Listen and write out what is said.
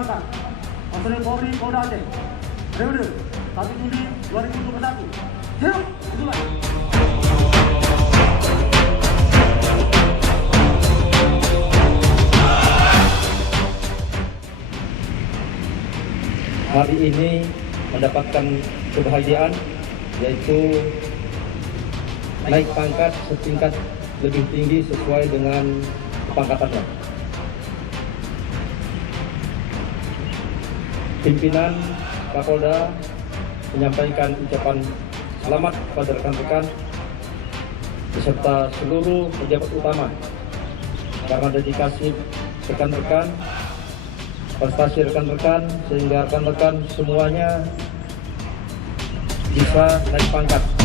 perkenalkan personil Polri Polda Aceh periode 1 Juli 2021. Siap, dimulai. Hari ini mendapatkan kebahagiaan, yaitu naik pangkat setingkat lebih tinggi sesuai dengan pangkatannya. Pimpinan Kapolda menyampaikan ucapan selamat kepada rekan-rekan beserta seluruh pejabat utama karena dedikasi rekan-rekan, prestasi rekan-rekan, sehingga rekan-rekan semuanya bisa naik pangkat.